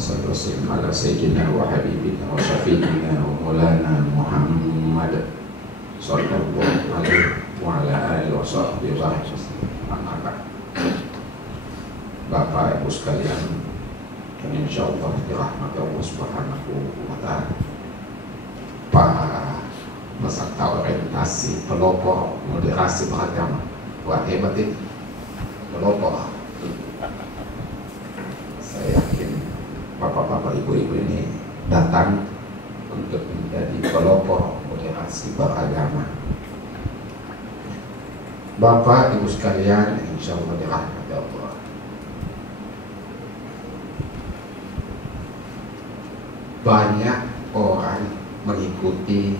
صل وسلم على سيدنا وحبيبنا وشفيعنا ومولانا محمد صلى الله عليه وعلى آله وصحبه وسلم. Bapak Ibu sekalian, insya Allah dirahmati Allah Subhanahu wa Ta'ala, para peserta orientasi pelopor moderasi beragama. Wah, hebat ini pelopor. Saya yakin bapak-bapak ibu-ibu ini datang untuk menjadi pelopor moderasi beragama. Bapak Ibu sekalian, insya Allah dirahmati Allah. Banyak orang mengikuti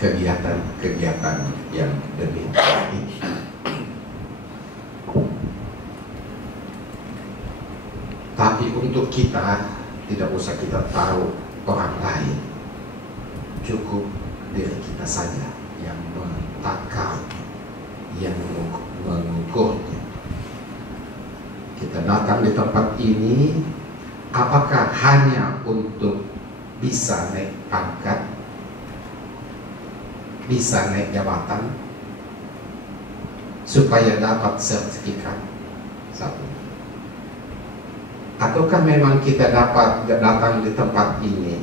kegiatan-kegiatan yang demikian ini. Tapi untuk kita, tidak usah kita tahu orang lain, cukup diri kita saja yang mentakar, yang mengukurnya. Kita datang di tempat ini, apakah hanya untuk bisa naik pangkat, bisa naik jabatan, supaya dapat sertifikat? Satu. Ataukah memang kita dapat datang di tempat ini,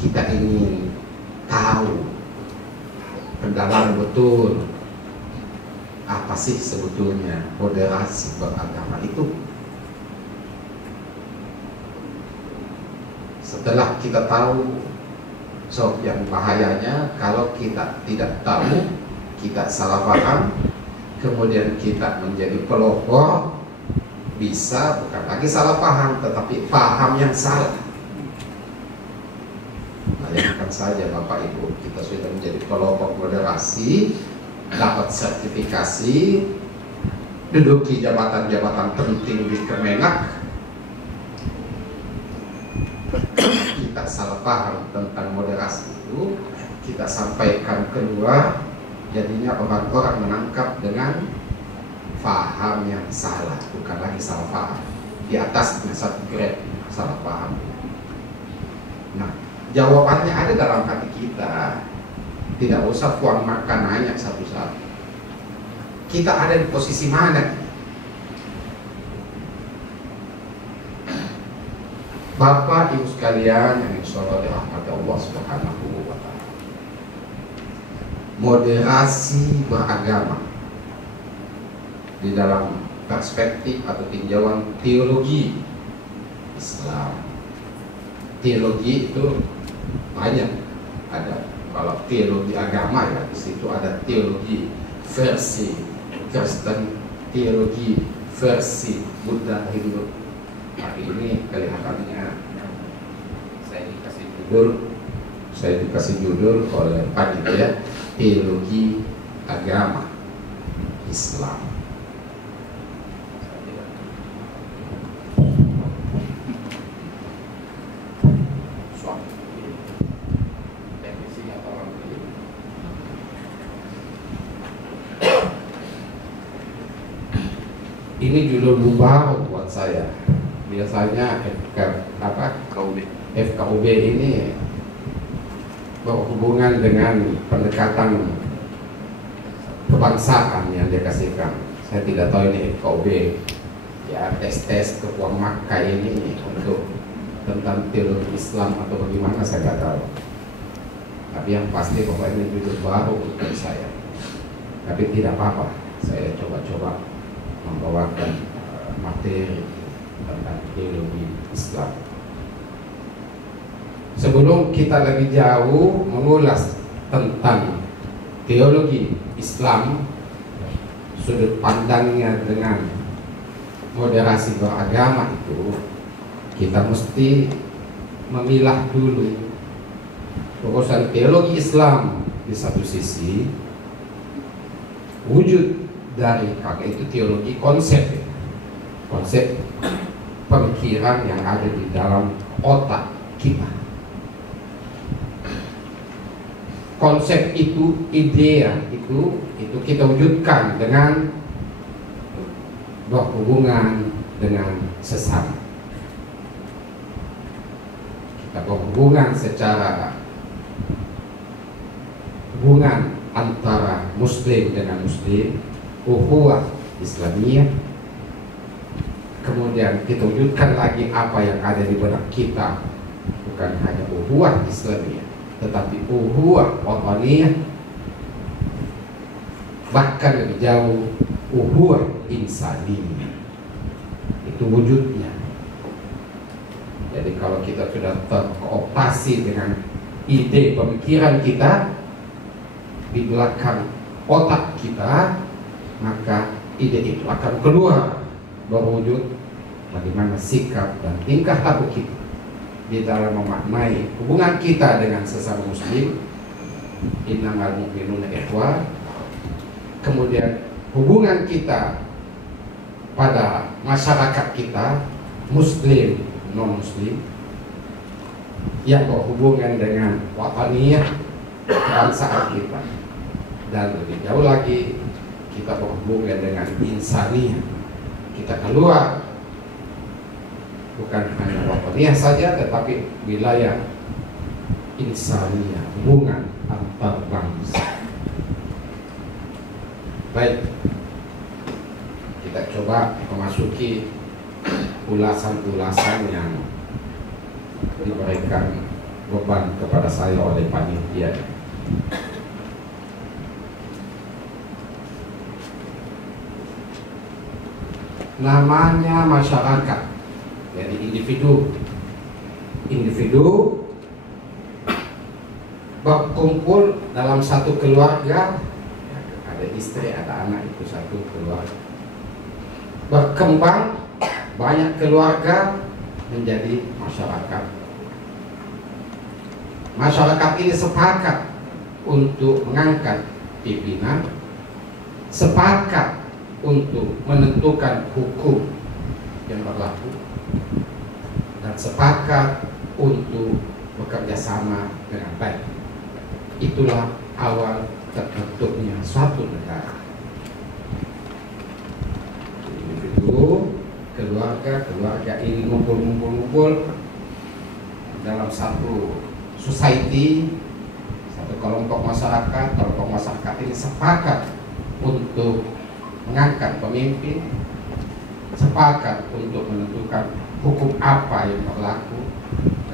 kita ingin tahu pendalam betul apa sih sebetulnya moderasi beragama itu? Setelah kita tahu, so yang bahayanya kalau kita tidak tahu, kita salah paham, kemudian kita menjadi pelopor, bisa bukan lagi salah paham, tetapi paham yang salah. Bayangkan saja Bapak Ibu, kita sudah menjadi pelopor moderasi, dapat sertifikasi, duduki jabatan-jabatan penting di Kemenak, kita salah paham tentang moderasi itu, kita sampaikan keluar, jadinya orang-orang menangkap dengan paham yang salah, bukan lagi salah paham, di atas satu grade salah paham. Nah, jawabannya ada dalam hati kita, tidak usah puang makan hanya satu-satu. Kita ada di posisi mana? Bapak Ibu sekalian yang insya Allah dirahmati Allah Subhanahu wa Ta'ala, moderasi beragama di dalam perspektif atau tinjauan teologi Islam. Teologi itu banyak, ada kalau teologi agama ya, di situ ada teologi versi Kristen, teologi versi Buddha, Hindu. Hari ini kelihatannya saya dikasih judul oleh panitia teologi agama Islam. Ini judul baru buat saya. Biasanya FKUB ini berhubungan dengan pendekatan kebangsaan yang dia kasihkan. Saya tidak tahu ini FKUB ya, tes ke Puang Makkah ini untuk tentang teologi Islam atau bagaimana, saya tidak tahu. Tapi yang pasti bahwa ini judul baru untuk saya. Tapi tidak apa-apa, saya coba-coba membawakan materi tentang teologi Islam. Sebelum kita lebih jauh mengulas tentang teologi Islam, sudut pandangnya dengan moderasi beragama itu, kita mesti memilah dulu urusan teologi Islam di satu sisi, wujud dari kakek itu teologi konsep pemikiran yang ada di dalam otak kita. Konsep itu, idea itu kita wujudkan dengan berhubungan dengan sesama. kita berhubungan secara hubungan antara muslim dengan muslim, ukhuwah Islamiyah. Kemudian kita wujudkan lagi apa yang ada di benak kita, bukan hanya ukhuwah Islamiyah, tetapi ukhuwah wataniyah, bahkan lebih jauh ukhuwah insaniyah. Itu wujudnya. Jadi kalau kita sudah terkooptasi dengan ide pemikiran kita di belakang otak kita, maka ide itu akan keluar berwujud bagaimana sikap dan tingkah laku kita di dalam memaknai hubungan kita dengan sesama muslim, innamal mu'minuna ikhwah. Kemudian hubungan kita pada masyarakat kita, muslim non muslim, yang berhubungan dengan wataniyah, kebangsaan kita, dan lebih jauh lagi kita berhubungan dengan insaniyah. Kita keluar bukan hanya wataniyah saja, tetapi wilayah insaniyah, hubungan antar bangsa. Baik, kita coba memasuki ulasan-ulasan yang diberikan beban kepada saya oleh panitia. Namanya masyarakat, jadi individu berkumpul dalam satu keluarga, ada istri, ada anak, itu satu keluarga. Berkembang banyak keluarga menjadi masyarakat. Masyarakat ini sepakat untuk mengangkat pimpinan, sepakat untuk menentukan hukum yang berlaku, dan sepakat untuk bekerja sama dengan baik. Itulah awal terbentuknya suatu negara. Individu, keluarga ini ngumpul dalam satu society, satu kelompok masyarakat. Kelompok masyarakat ini sepakat untuk mengangkat pemimpin, sepakat untuk menentukan hukum apa yang berlaku,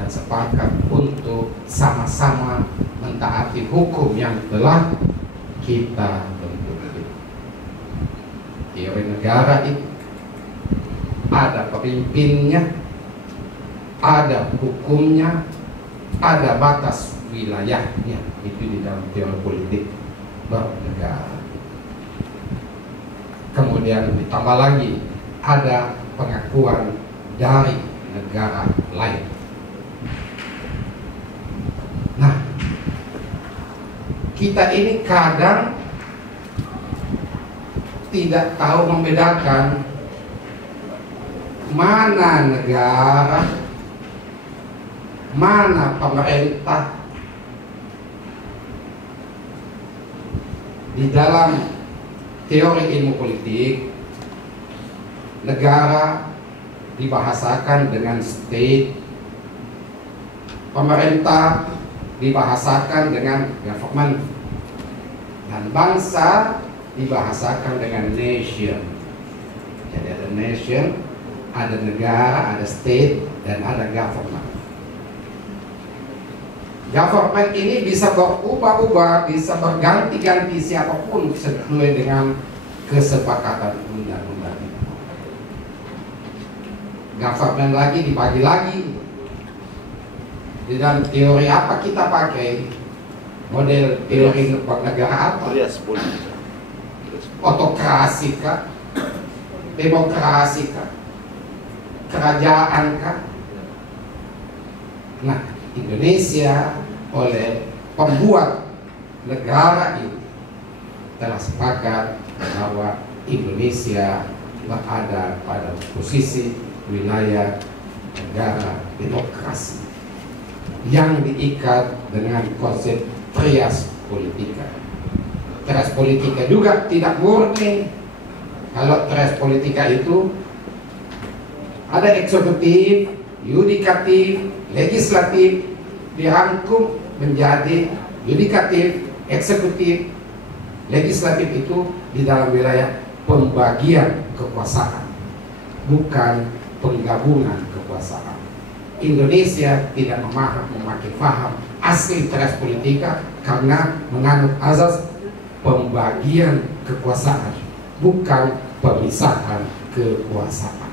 dan sepakat untuk sama-sama mentaati hukum yang telah kita tentukan. Teori negara itu ada pemimpinnya, ada hukumnya, ada batas wilayahnya. Itu di dalam teori politik bernegara. Kemudian ditambah lagi ada pengakuan dari negara lain. Nah, kita ini kadang tidak tahu membedakan mana negara, mana pemerintah. Di dalam teori ilmu politik, negara dibahasakan dengan state, pemerintah dibahasakan dengan government, dan bangsa dibahasakan dengan nation. Jadi ada nation, ada negara, ada state, dan ada government. Government ini bisa berubah-ubah, bisa berganti-ganti siapapun sesuai dengan kesepakatan undang-undang. Government lagi dibagi lagi. Di dalam teori apa kita pakai? Model teori negara apa? Otokrasi kah? Demokrasi kah? Kerajaan kah? Nah, Indonesia oleh pembuat negara ini telah sepakat bahwa Indonesia berada pada posisi wilayah negara demokrasi yang diikat dengan konsep trias politika. Trias politika juga tidak murni. Kalau trias politika itu ada eksekutif, yudikatif, legislatif dirangkum menjadi yudikatif, eksekutif. Legislatif itu di dalam wilayah pembagian kekuasaan, bukan penggabungan kekuasaan. Indonesia tidak memakai paham asli teras politika karena menganut azas pembagian kekuasaan, bukan pemisahan kekuasaan.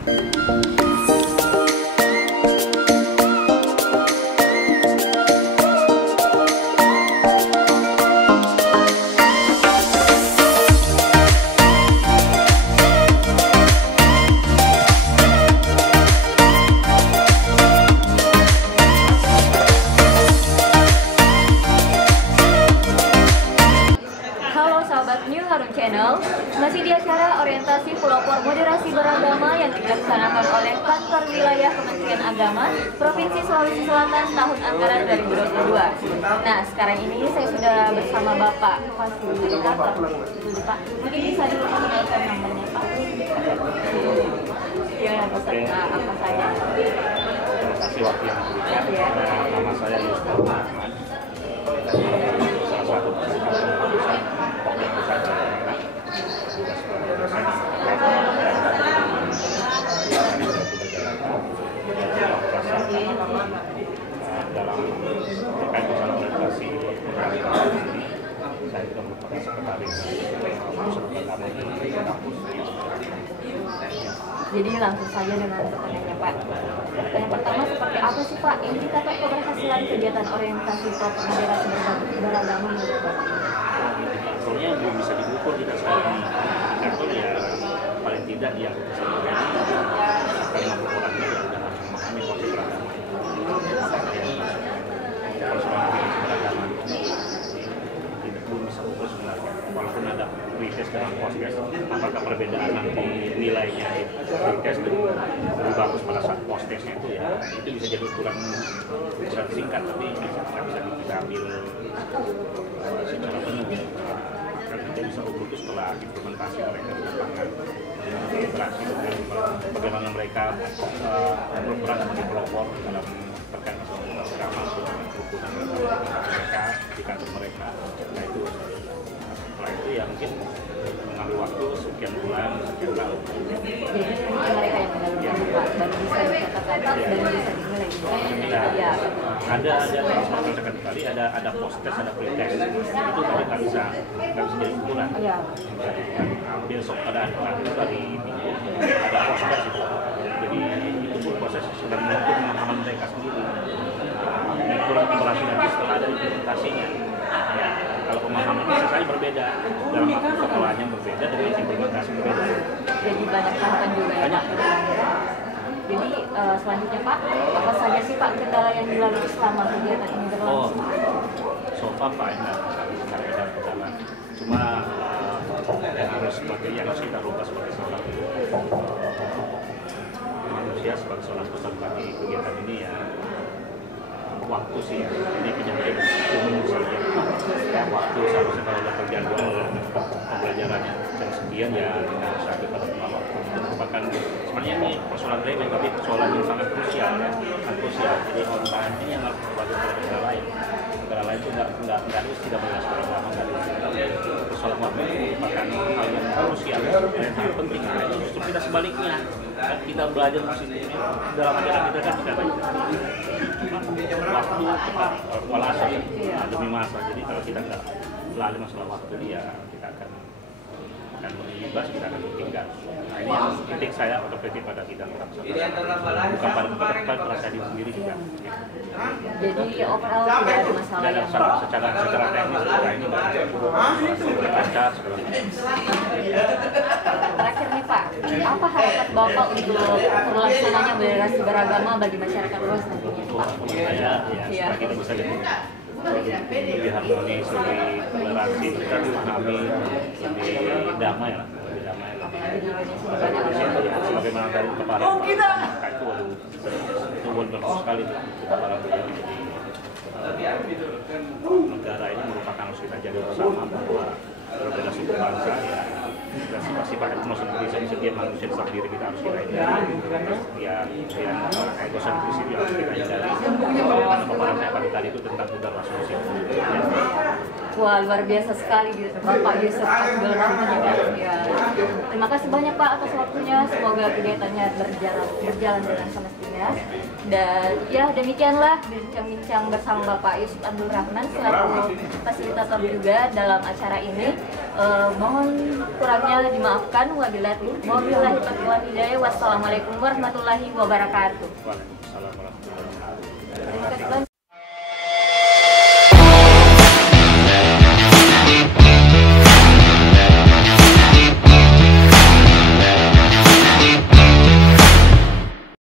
Channel masih di acara orientasi pelopor moderasi beragama yang dilaksanakan oleh Kantor Wilayah Kementerian Agama Provinsi Sulawesi Selatan tahun anggaran 2022. Nah, sekarang ini saya sudah bersama Bapak Fasilitator. Pak, mungkin bisa dulu mengenalkan namanya Pak. Ya, beserta apa saya? Terima kasih waktu yang diberikan. Nama saya Yusuf Ahmad. Salah satu keputusan Pokja Pusat dalam terkait masalah organisasi ini, saya juga merupakan sekretaris pusat agama di kampus. Jadi langsung saja dengan pertanyaannya Pak. Pertanyaan pertama, seperti apa sih Pak indikator keberhasilan kegiatan orientasi pelopor moderasi beragama menurut Bapak? Indikatornya belum bisa diukur kita sekarang. Indikator ya paling tidak yang karena ukurannya ya dalam memahami konsep beragama. Kalau soal definisi beragama tidak belum bisa ukur sebenarnya. Walaupun ada riset dalam podcast, apakah perbedaan nanti nilainya riset lebih bagus pada saat podcastnya itu ya itu bisa jadi ukuran singkat, tapi tidak bisa kita ambil secara penuh. Karena kita bisa ukur itu setelah implementasi mereka di lapangan, interaksi dengan bagaimana mereka berperan sebagai pelopor dalam terkait masalah agama, kerukunan mereka di kantor mereka. Nah itu setelah itu ya mungkin mengambil waktu sekian bulan, sekian tahun. Jadi mereka yang mendalami Pak, baru bisa dikatakan dan bisa dinilai juga. Ya. Ada seperti saya kali ada post test, ada pre test. Itu nggak bisa jadi ukuran. Ya. Besok ada hari Minggu ada post test itu. Jadi itu pun proses sedang mengukur pemahaman mereka sendiri. Ukuran keberhasilan setelah ada implementasinya. Ya, kalau pemahaman bisa saja berbeda dalam waktu setelahnya berbeda dengan implementasi berbeda. Jadi banyak tahapan juga ya Pak. Jadi selanjutnya Pak, apa saja sih Pak kendala yang dilalui selama kegiatan ini berlangsung? So far Pak, enggak ada kendala. Cuma yang harus kita rubah sebagai seorang manusia, sebagai seorang peserta di kegiatan ini ya waktu sih ya. Ini penyakit umum saja. Ya, waktu seharusnya kalau ada terjadwal pembelajarannya jam sekian ya kita harus ada pada waktu. Itu merupakan sebenarnya ini persoalan remeh tapi persoalan yang sangat krusial ya, sangat krusial. Jadi orang ini yang harus belajar dari negara lain. Negara lain itu nggak harus tidak beragama, nggak harus. Tapi persoalan waktu itu merupakan hal yang krusial dan sangat penting. Nah, itu justru kita sebaliknya. Kan kita belajar musik ini dalam ajaran kita kan kita baca waktu tepat walasan demi masa. Jadi kalau kita nggak lalui masalah waktu ini ya kita akan melibas, kita akan ditinggal. Nah ini yang titik saya otokritik pada kita bukan pada perasaan diri sendiri juga. Jadi overall tidak ada masalah dan yang secara teknis secara ini sudah lancar seperti ini. Terakhir nih Pak, apa harapan Bapak untuk terlaksananya moderasi beragama bagi masyarakat luas nantinya? Saya ya supaya kita bisa lebih harmonis, lebih toleransi, lebih memahami, lebih damai lah, lebih damai. Apalagi di Indonesia banyak sebagaimana tadi kemarin itu wonderful sekali kita para beliau. Negara ini merupakan harus kita jadi bersama bahwa berbeda suku bangsa ya dan sifat etnosentris yang setiap manusia dalam diri kita harus kita hindari. Ya egosentris itu harus kita hindari. Karena paparan saya tadi itu tentang budaya sosial. Wah, luar biasa sekali Bapak Yusuf Abdul Rahman ya. Terima kasih banyak Pak atas waktunya. Semoga kegiatannya berjalan dengan semestinya. Dan ya demikianlah bincang-bincang bersama Bapak Yusuf Abdul Rahman selaku fasilitator juga dalam acara ini. Mohon kurangnya dimaafkan. Wabillahi taufiq wal hidayah. Wassalamualaikum warahmatullahi wabarakatuh. Waalaikumsalam warahmatullahi wabarakatuh.